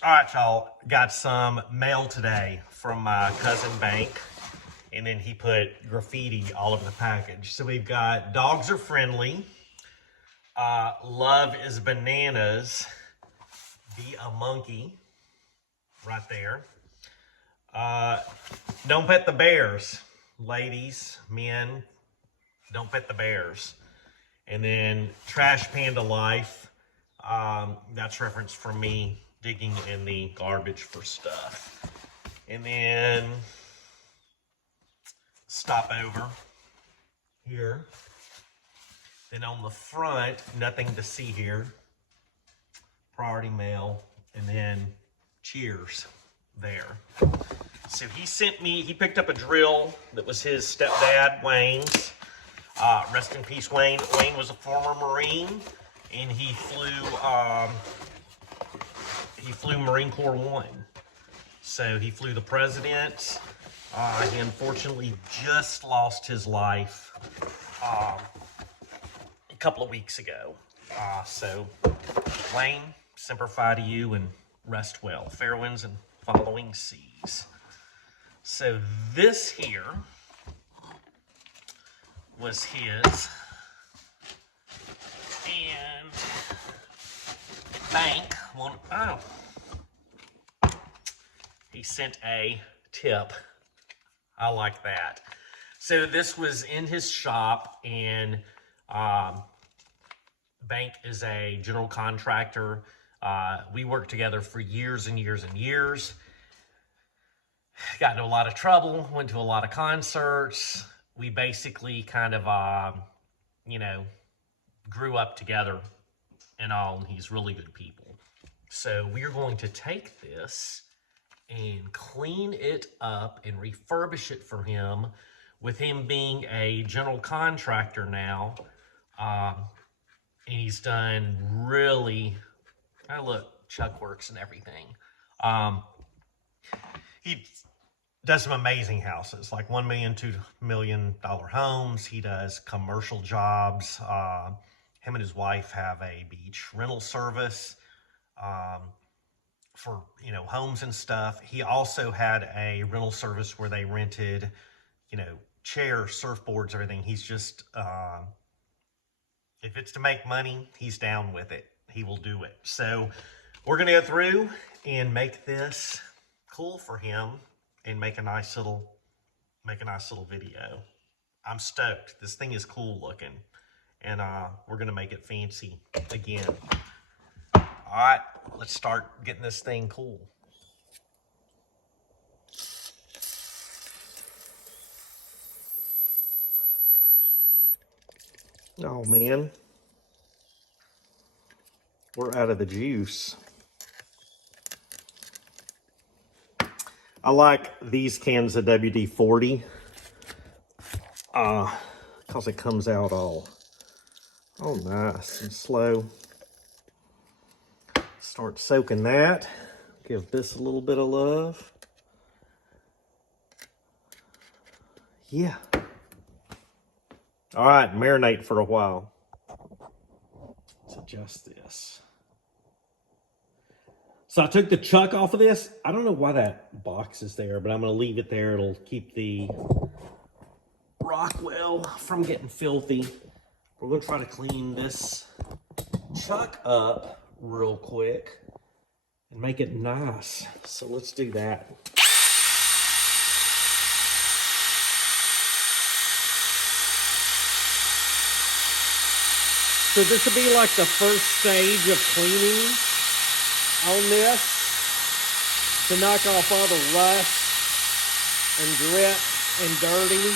All right, y'all. Got some mail today from my cousin Bank, and then he put graffiti all over the package. So we've got dogs are friendly. Love is bananas. Be a monkey. Right there. Don't pet the bears, ladies, men. Don't pet the bears. And then Trash Panda Life. That's reference from me digging in the garbage for stuff. And then stop over here. Then on the front, nothing to see here. Priority mail. And then cheers there. So he picked up a drill that was his stepdad, Wayne's. Rest in peace, Wayne. Wayne was a former Marine, and he flew Marine Corps One. So he flew the president. He unfortunately just lost his life a couple of weeks ago. So Wayne, semper fi to you, and rest well. Fair winds and following seas. So this here was his, and Bank, he sent a tip. I like that. So this was in his shop, and Bank is a general contractor. We worked together for years and years and years. Got into a lot of trouble, went to a lot of concerts. We basically kind of, grew up together and all, and he's really good people. So we're going to take this and clean it up and refurbish it for him, with him being a general contractor now. And he's done really, look, Chuck works and everything. He does some amazing houses, like $1 million, $2 million homes. He does commercial jobs. Him and his wife have a beach rental service for, homes and stuff. He also had a rental service where they rented, chairs, surfboards, everything. He's just, if it's to make money, he's down with it. He will do it. So we're going to go through and make this cool for him and make a nice little video. I'm stoked. This thing is cool looking, and we're gonna make it fancy again. All right, let's start getting this thing cool. Oh man, we're out of the juice. I like these cans of WD-40 because it comes out all nice and slow. Start soaking that. Give this a little bit of love. Yeah. All right, marinate for a while. Let's adjust this. So I took the chuck off of this. I don't know why that box is there, but I'm going to leave it there. It'll keep the Rockwell from getting filthy. We're going to try to clean this chuck up real quick and make it nice. So let's do that. So this will be like the first stage of cleaning on this, to knock off all the rust and grit and dirty.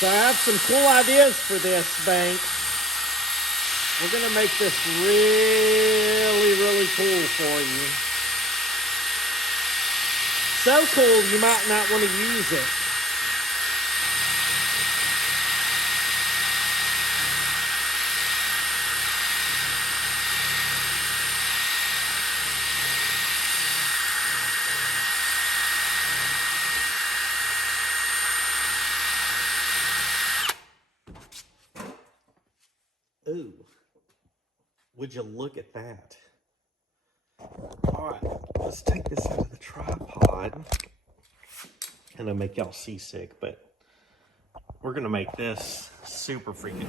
So I have some cool ideas for this, Bank. We're going to make this really, really cool for you. So cool, you might not want to use it. Would you look at that? All right, let's take this out of the tripod. And I'll make y'all seasick, but we're gonna make this super freaking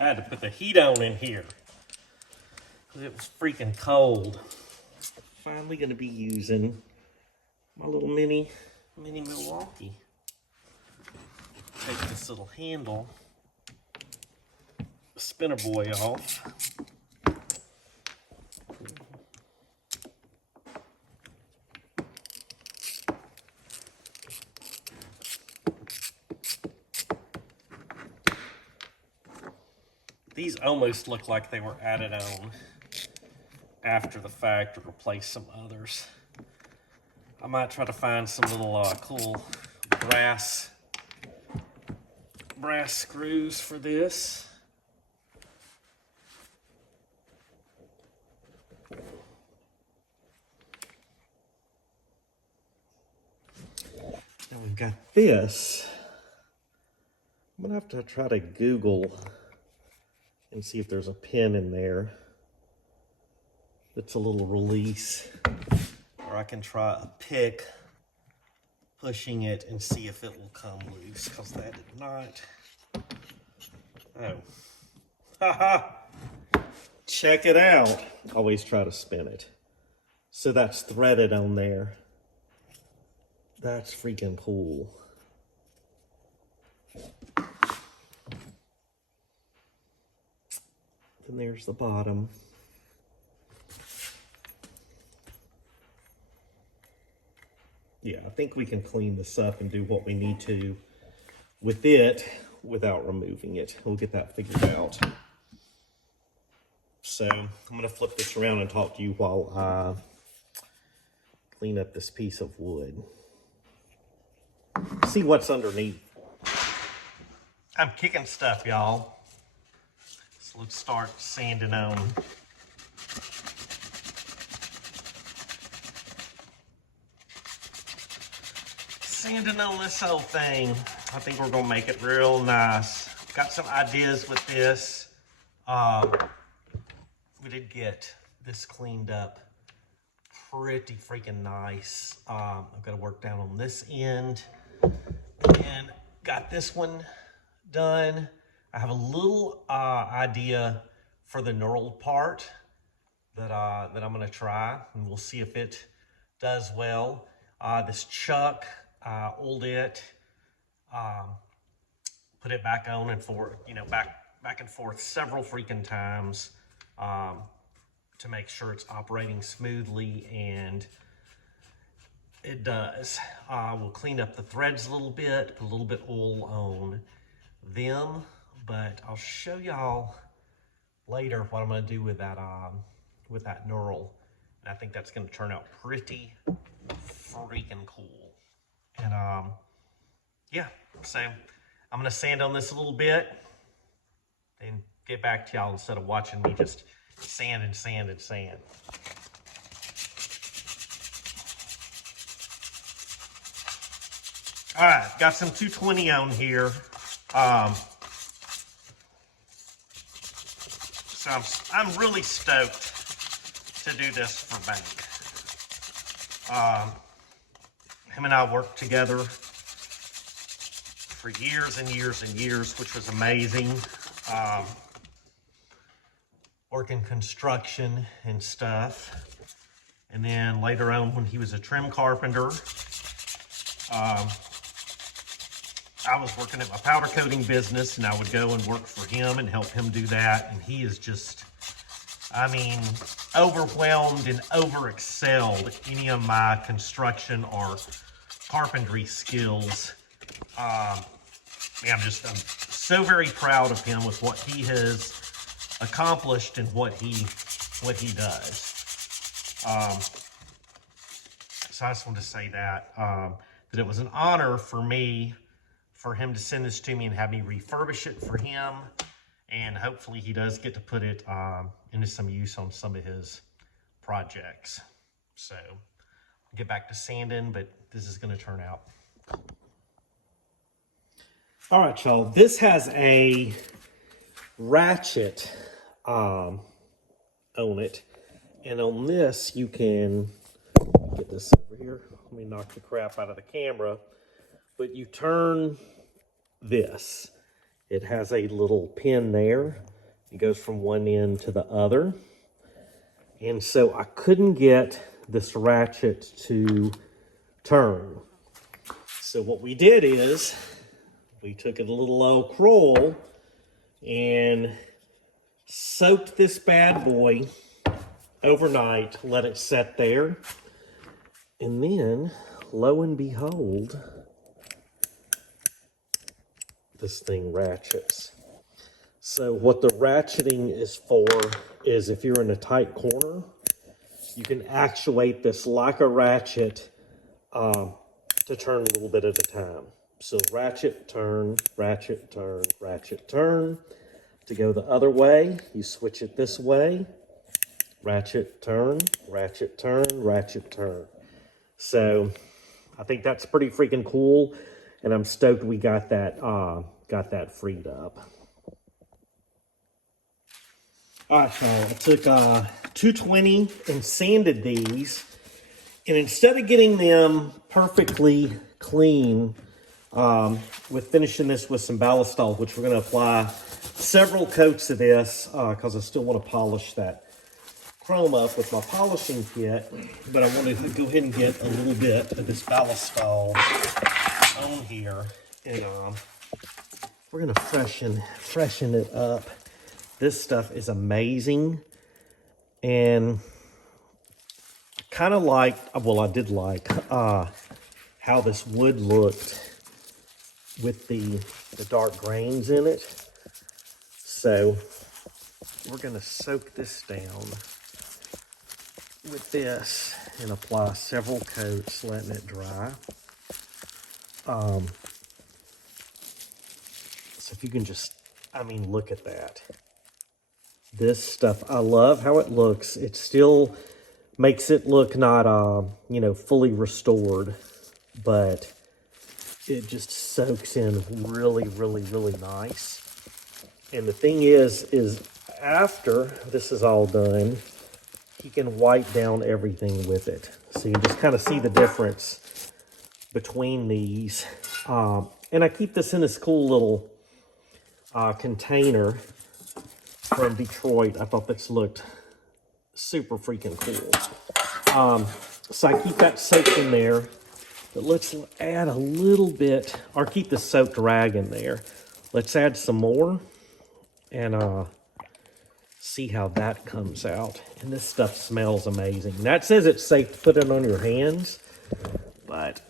I had to put the heat on in here because it was freaking cold. Finally going to be using my little mini Milwaukee. Take this little handle, spinner boy off. These almost look like they were added on after the fact or replace some others. I might try to find some little cool brass screws for this. Now we've got this. I'm gonna have to try to Google and see if there's a pin in there that's a little release, or I can try a pick pushing it and see if it will come loose, because that did not. Oh, haha, check it out. Always try to spin it. So that's threaded on there. That's freaking cool. And there's the bottom. Yeah, I think we can clean this up and do what we need to with it without removing it. We'll get that figured out. So I'm gonna flip this around and talk to you while I clean up this piece of wood. See what's underneath. I'm kicking stuff, y'all. So let's start sanding on. Sanding on this whole thing. I think we're gonna make it real nice. Got some ideas with this. We did get this cleaned up pretty freaking nice. I've got to work down on this end and got this one done. I have a little idea for the knurled part that I'm gonna try, and we'll see if it does well. This chuck, oiled it, put it back on and forth, back and forth several freaking times to make sure it's operating smoothly, and it does. We'll clean up the threads a little bit, put a little bit oil on them, but I'll show y'all later what I'm gonna do with that knurl. And I think that's gonna turn out pretty freaking cool. And yeah, so I'm gonna sand on this a little bit and get back to y'all instead of watching me just Sand and sand and sand. All right, got some 220 on here. So I'm really stoked to do this for bank. Him and I worked together for years and years and years, which was amazing. Working construction and stuff. And then later on, when he was a trim carpenter, I was working at my powder coating business, and I would go and work for him and help him do that. And he is just, I mean, overwhelmed and over-excelled any of my construction or carpentry skills. Man, I'm so very proud of him with what he has accomplished and what he does. So I just wanted to say that it was an honor for me for him to send this to me and have me refurbish it for him, and hopefully he does get to put it into some use on some of his projects. So I'll get back to sanding, but this is going to turn out. All right, y'all, this has a ratchet on it, and on this you can get this over here. Let me knock the crap out of the camera. But you turn this. It has a little pin there. It goes from one end to the other. And so I couldn't get this ratchet to turn. So what we did is we took a little old Kroil and soaked this bad boy overnight, let it set there. And then, lo and behold, this thing ratchets. So what the ratcheting is for is if you're in a tight corner, you can actuate this like a ratchet to turn a little bit at a time. So ratchet, turn, ratchet, turn, ratchet, turn. To go the other way, you switch it this way. Ratchet, turn, ratchet, turn, ratchet, turn. So I think that's pretty freaking cool. And I'm stoked we got that freed up. All right, so I took 220 and sanded these. And instead of getting them perfectly clean, with finishing this with some ballistol, which we're going to apply several coats of this because I still want to polish that chrome up with my polishing kit. But I want to go ahead and get a little bit of this ballistol on here, and we're gonna freshen it up. This stuff is amazing, and kind of like, well, I did like how this wood looked with the dark grains in it. So we're gonna soak this down with this and apply several coats, letting it dry. So if you can just, I mean, look at that. This stuff, I love how it looks. It still makes it look not, you know, fully restored, but it just soaks in really, really, really nice. And the thing is after this is all done, you can wipe down everything with it. So you just kind of see the difference between these. And I keep this in this cool little container from Detroit. I thought this looked super freaking cool. So I keep that soaked in there. But let's add a little bit, or keep the soaked rag in there. Let's add some more and see how that comes out. And this stuff smells amazing. That says it's safe to put it on your hands, but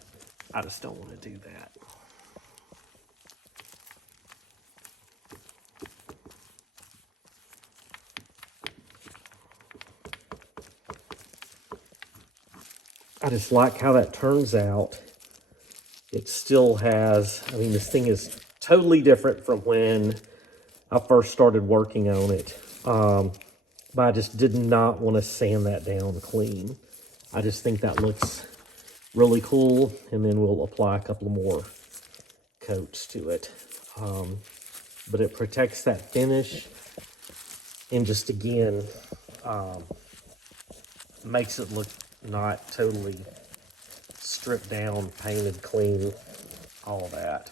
I just don't want to do that. I just like how that turns out. It still has, I mean, this thing is totally different from when I first started working on it. But but I just did not want to sand that down clean. I just think that looks really cool, and then we'll apply a couple more coats to it. But it protects that finish, and just again, makes it look not totally stripped down, painted clean, all that.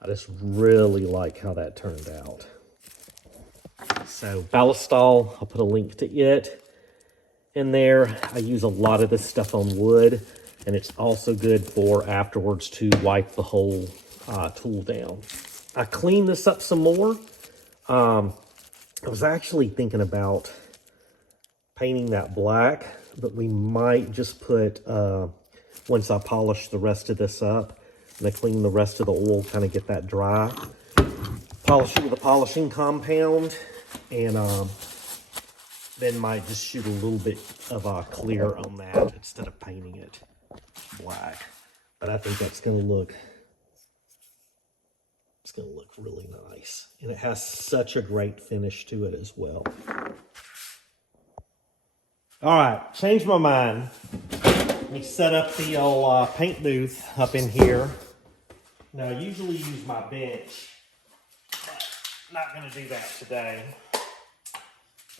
I just really like how that turned out. So Ballistol, I'll put a link to it in there. I use a lot of this stuff on wood, and it's also good for afterwards to wipe the whole tool down. I cleaned this up some more. I was actually thinking about painting that black, but we might just put, once I polish the rest of this up, and I clean the rest of the oil, kind of get that dry, polish it with a polishing compound, and then might just shoot a little bit of clear on that instead of painting it black. But I think that's going to look, it's going to look really nice. And it has such a great finish to it as well. All right, changed my mind. Let me set up the old paint booth up in here. Now, I usually use my bench, but not going to do that today.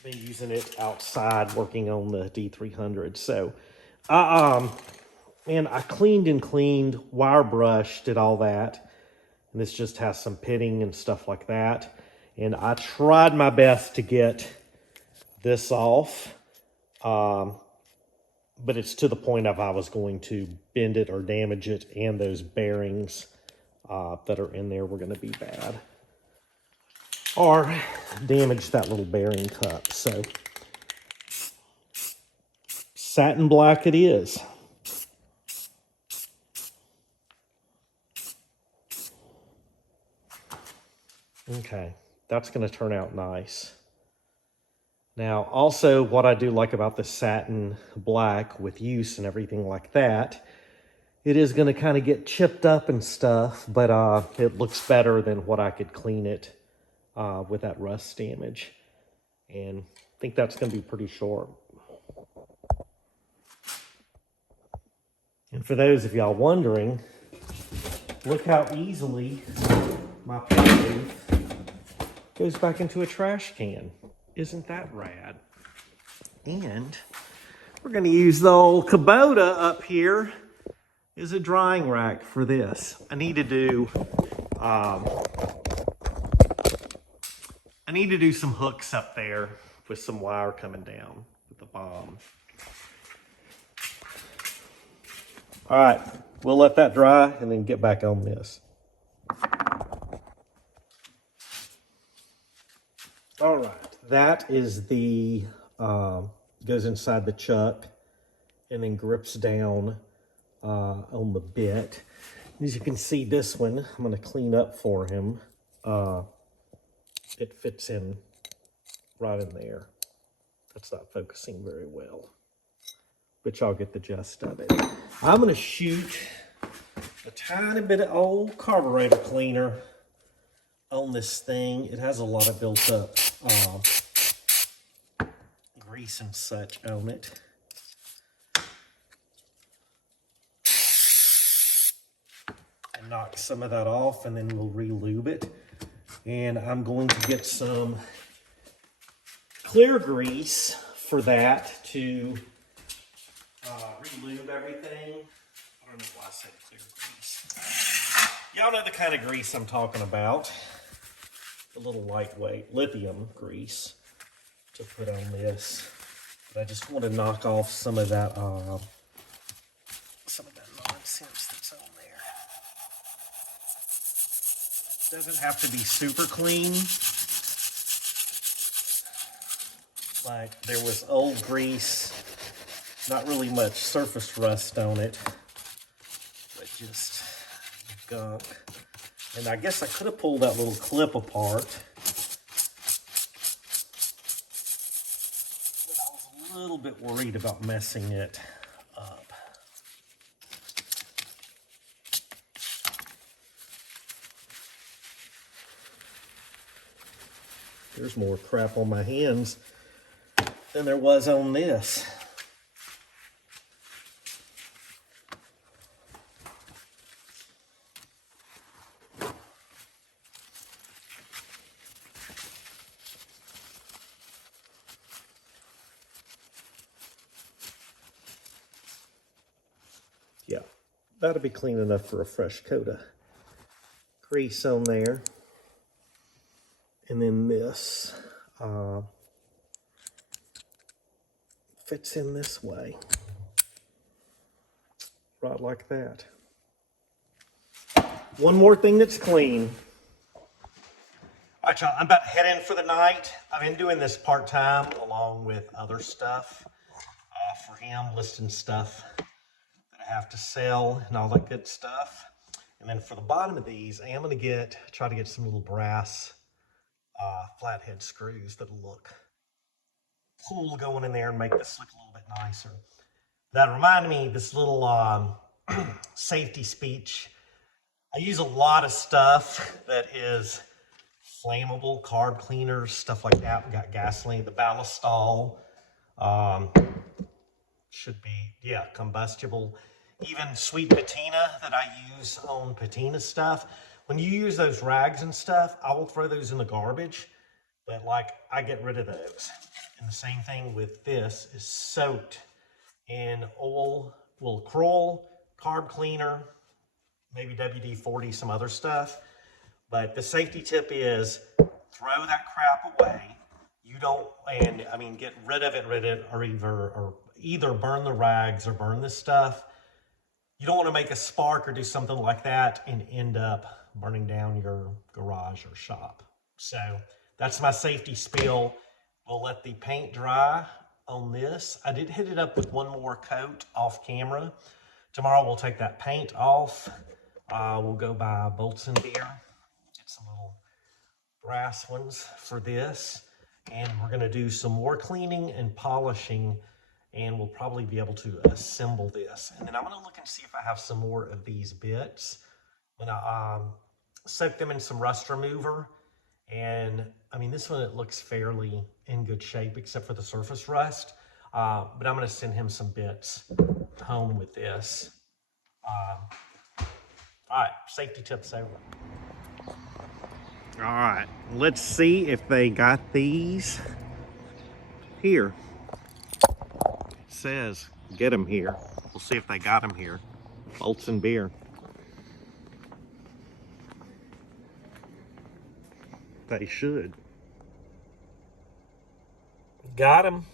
I've been using it outside working on the D300. So, and I cleaned and cleaned, wire brushed, did all that. And this just has some pitting and stuff like that. And I tried my best to get this off. But it's to the point of I was going to bend it or damage it, and those bearings that are in there were going to be bad. Or damage that little bearing cup. So, satin black it is. Okay, that's going to turn out nice. Now, also what I do like about the satin black with use and everything like that, it is going to kind of get chipped up and stuff, but it looks better than what I could clean it with that rust damage. And I think that's going to be pretty short. And for those of y'all wondering, look how easily my paint booth goes back into a trash can. Isn't that rad? And we're going to use the old Kubota up here as a drying rack for this. I need to do some hooks up there with some wire coming down with the bomb. All right, we'll let that dry and then get back on this. All right. That is the, goes inside the chuck and then grips down on the bit. As you can see, this one, I'm going to clean up for him. It fits in right in there. That's not focusing very well, but y'all get the gist of it. I'm going to shoot a tiny bit of old carburetor cleaner on this thing. It has a lot of built up grease and such on it. And knock some of that off, and then we'll re-lube it. And I'm going to get some clear grease for that to re-lube everything. I don't know why I said clear grease. Y'all know the kind of grease I'm talking about. A little lightweight lithium grease to put on this. But I just want to knock off some of that nonsense that's on there. Doesn't have to be super clean. Like there was old grease, not really much surface rust on it, but just gunk. And I guess I could have pulled that little clip apart. But I was a little bit worried about messing it up. There's more crap on my hands. than there was on this. Yeah, that'll be clean enough for a fresh coat of grease on there. And then this fits in this way, right like that. One more thing that's clean. All right, y'all, I'm about to head in for the night. I've been doing this part-time along with other stuff for him, listing stuff that I have to sell and all that good stuff. And then for the bottom of these, I am going to try to get some little brass flathead screws that'll look cool going in there and make this look a little bit nicer. That reminded me of this little safety speech. I use a lot of stuff that is flammable, carb cleaners, stuff like that. We got gasoline, the ballistol, should be, yeah, combustible. Even sweet patina that I use on patina stuff. When you use those rags and stuff, I will throw those in the garbage, but like I get rid of those. And the same thing with this is soaked in oil, well, Kroil, carb cleaner, maybe WD-40, some other stuff. But the safety tip is throw that crap away. You don't, and I mean, get rid of it, or either burn the rags or burn this stuff. You don't want to make a spark or do something like that and end up burning down your garage or shop. So that's my safety spiel. We'll let the paint dry on this. I did hit it up with one more coat off camera. Tomorrow we'll take that paint off. We'll go buy bolts and beer, get some little brass ones for this. And we're gonna do some more cleaning and polishing, and we'll probably be able to assemble this. And then I'm gonna look and see if I have some more of these bits. I'm gonna soak them in some rust remover. And I mean, this one, it looks fairly in good shape except for the surface rust. But I'm gonna send him some bits home with this. All right, safety tips over. All right, let's see if they got these here. It says get them here. We'll see if they got them here. Bolts and beer. They should. Got him.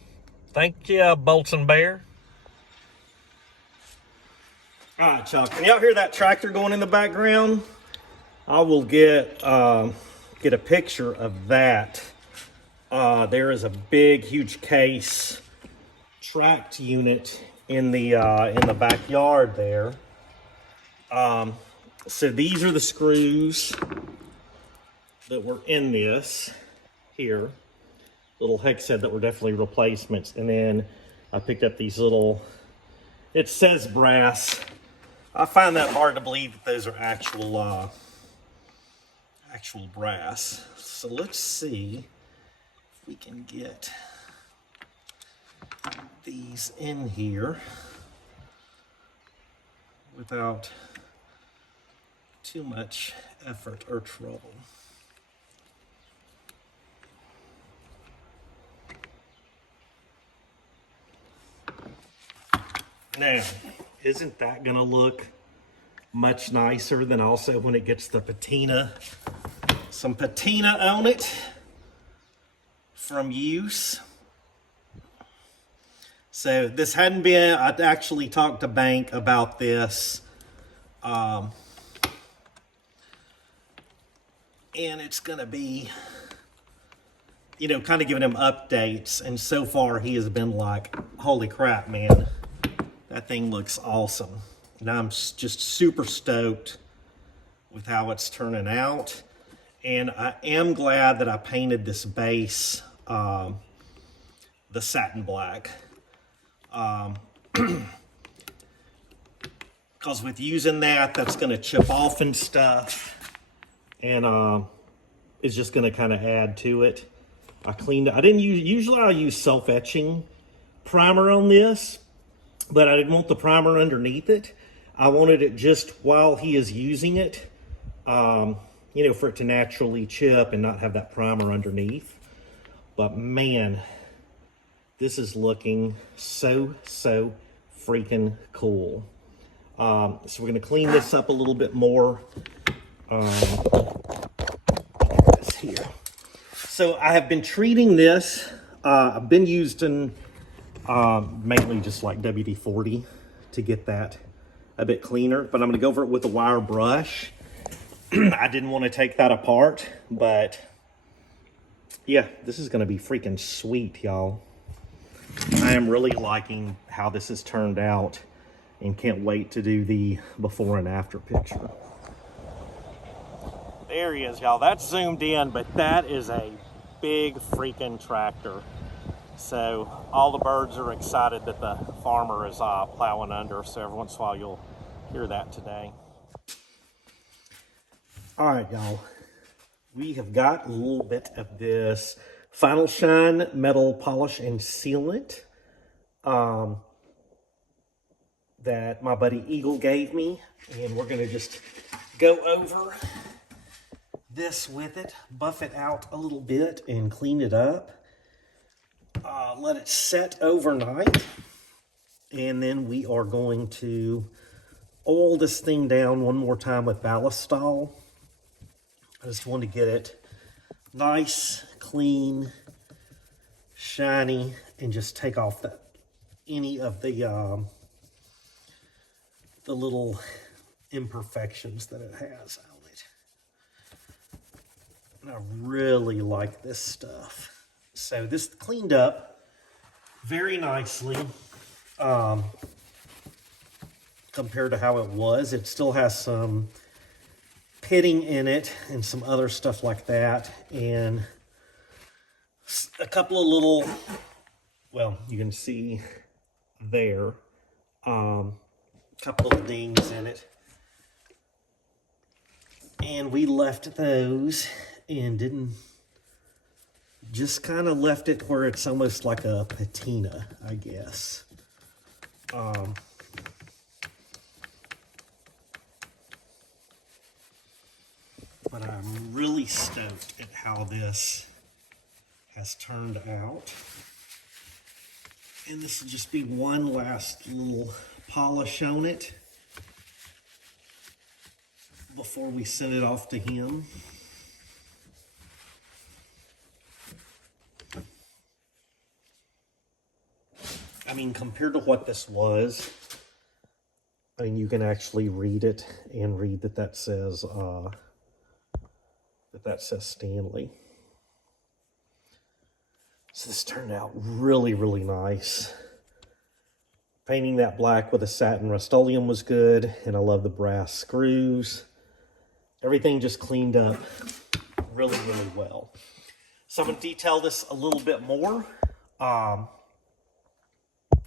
Thank you, Bolts and Bear. All right, y'all. Can y'all hear that tractor going in the background? I will get a picture of that. There is a big, huge case tracked unit in the backyard there. So these are the screws that were in this here. Little hex head that were definitely replacements. And then I picked up these little, it says brass. I find that hard to believe that those are actual brass. So let's see if we can get these in here without too much effort or trouble. Now, isn't that gonna look much nicer than also when it gets the patina, some patina on it from use? So this hadn't been, I'd actually talked to Bank about this. And it's gonna be, you know, kind of giving him updates. And so far he has been like, holy crap, man. That thing looks awesome. And I'm just super stoked with how it's turning out. And I am glad that I painted this base, the satin black. Because with using that, that's gonna chip off and stuff. And it's just gonna kind of add to it. I cleaned it. I didn't use, usually I use self-etching primer on this, but I didn't want the primer underneath it. I wanted it just while he is using it, you know, for it to naturally chip and not have that primer underneath. But man, this is looking so freaking cool. So we're gonna clean this up a little bit more. This here. So I have been treating this. I've been using mainly just like WD-40 to get that a bit cleaner, but I'm gonna go over it with a wire brush. I didn't want to take that apart, but yeah, this is gonna be freaking sweet, y'all. I am really liking how this has turned out and can't wait to do the before and after picture. There he is, y'all. That's zoomed in, but that is a big freaking tractor. So all the birds are excited that the farmer is plowing under, so every once in a while you'll hear that today. All right, y'all. We have got a little bit of this Final Shine metal polish and sealant that my buddy Eagle gave me, and we're gonna just go over this with it, buff it out a little bit and clean it up. Let it set overnight, and then we are going to oil this thing down one more time with Ballistol. I just want to get it nice, clean, shiny, and just take off any of the little imperfections that it has on it. And I really like this stuff. So this cleaned up very nicely compared to how it was. It still has some pitting in it and some other stuff like that, and a couple of little, well, you can see there, couple of dings in it, and we left those and didn't, just kind of left it where it's almost like a patina, I guess. But I'm really stoked at how this has turned out. And this will just be one last little polish on it before we send it off to him. I mean, compared to what this was, I mean, you can actually read it and read that that says Stanley. So this turned out really nice. Painting that black with a satin Rust-Oleum was good, and I love the brass screws. Everything just cleaned up really well. So I'm going to detail this a little bit more. Come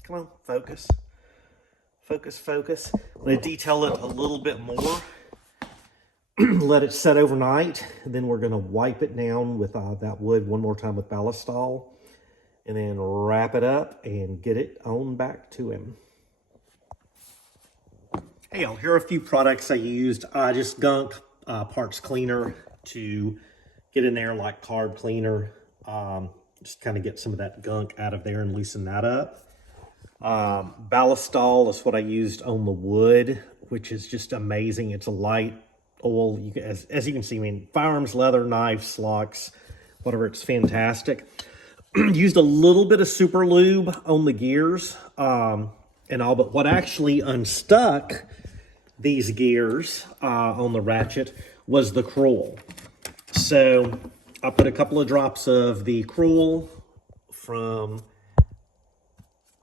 on, focus. Focus. I'm going to detail it a little bit more. Let it set overnight. And then we're going to wipe it down with that wood one more time with Ballistol. And then wrap it up and get it on back to him. Hey, y'all, here are a few products I used. Just gunk parts cleaner to get in there, like carb cleaner. Just kind of get some of that gunk out of there and loosen that up. Ballistol is what I used on the wood, which is just amazing. It's a light oil. As you can see, I mean, firearms, leather, knives, locks, whatever, it's fantastic. Used a little bit of super lube on the gears and all, but what actually unstuck these gears on the Ratchet was the Kroil. So I put a couple of drops of the Kroil from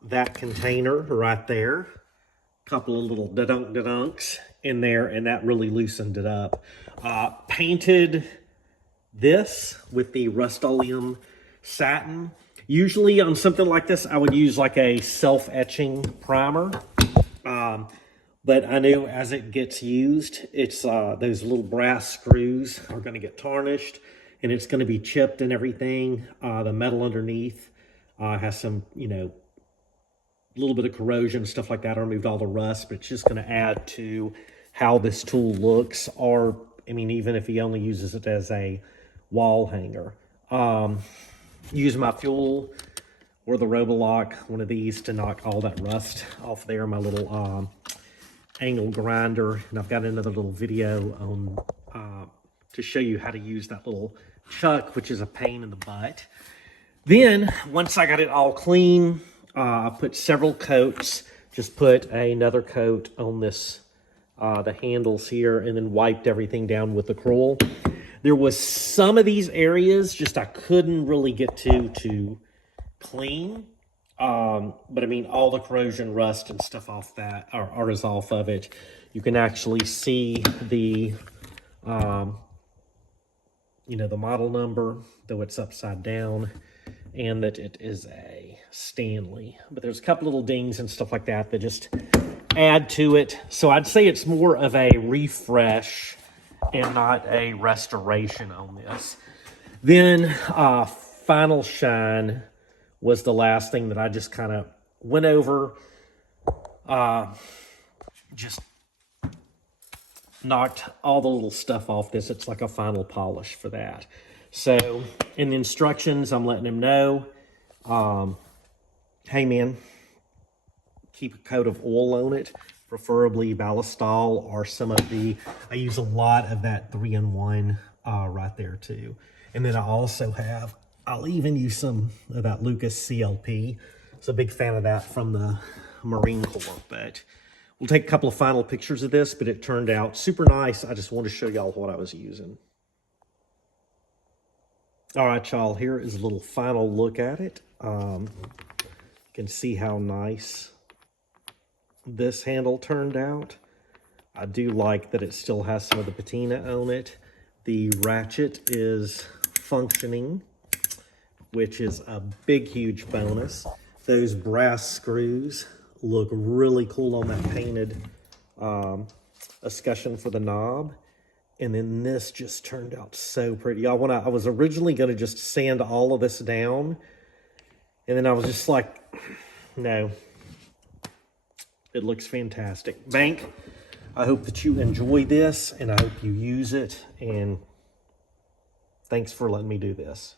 that container right there, a couple of little da-dunks in there, and that really loosened it up. Painted this with the Rust-Oleum satin. Usually on something like this, I would use like a self-etching primer. But I knew as it gets used, it's those little brass screws are going to get tarnished, and it's going to be chipped and everything. The metal underneath has some, you know, a little bit of corrosion, stuff like that. I removed all the rust, but it's just going to add to how this tool looks. Or, I mean, even if he only uses it as a wall hanger. Use my fuel or the Robolock, one of these, to knock all that rust off there. My little angle grinder, and I've got another little video on to show you how to use that little chuck, which is a pain in the butt. Then, once I got it all clean, I put several coats, just put another coat on this, the handles here, and then wiped everything down with the Kroil. There was some of these areas just I couldn't really get to clean. But I mean, all the corrosion, rust, and stuff off that is off of it. You can actually see the, you know, the model number, though it's upside down, and that it is a Stanley. But there's a couple little dings and stuff like that that just add to it. So I'd say it's more of a refresh and not a restoration on this. Then Final Shine was the last thing that I just kind of went over. Just knocked all the little stuff off this. It's like a final polish for that. So in the instructions, I'm letting him know, hey man, keep a coat of oil on it, preferably Ballistol or some of the, I use a lot of that 3-in-1 right there too. And then I also have, I'll even use some of that Lucas CLP. So a big fan of that from the Marine Corps. But we'll take a couple of final pictures of this, but it turned out super nice. I just wanted to show y'all what I was using. All right, y'all, here is a little final look at it. You can see how nice this handle turned out. I do like that it still has some of the patina on it. The ratchet is functioning, which is a big, huge bonus. Those brass screws look really cool on that painted escutcheon for the knob. And then this just turned out so pretty. Y'all, I was originally going to just sand all of this down, and then I was just like, no, it looks fantastic. Bank, I hope that you enjoy this, and I hope you use it, and thanks for letting me do this.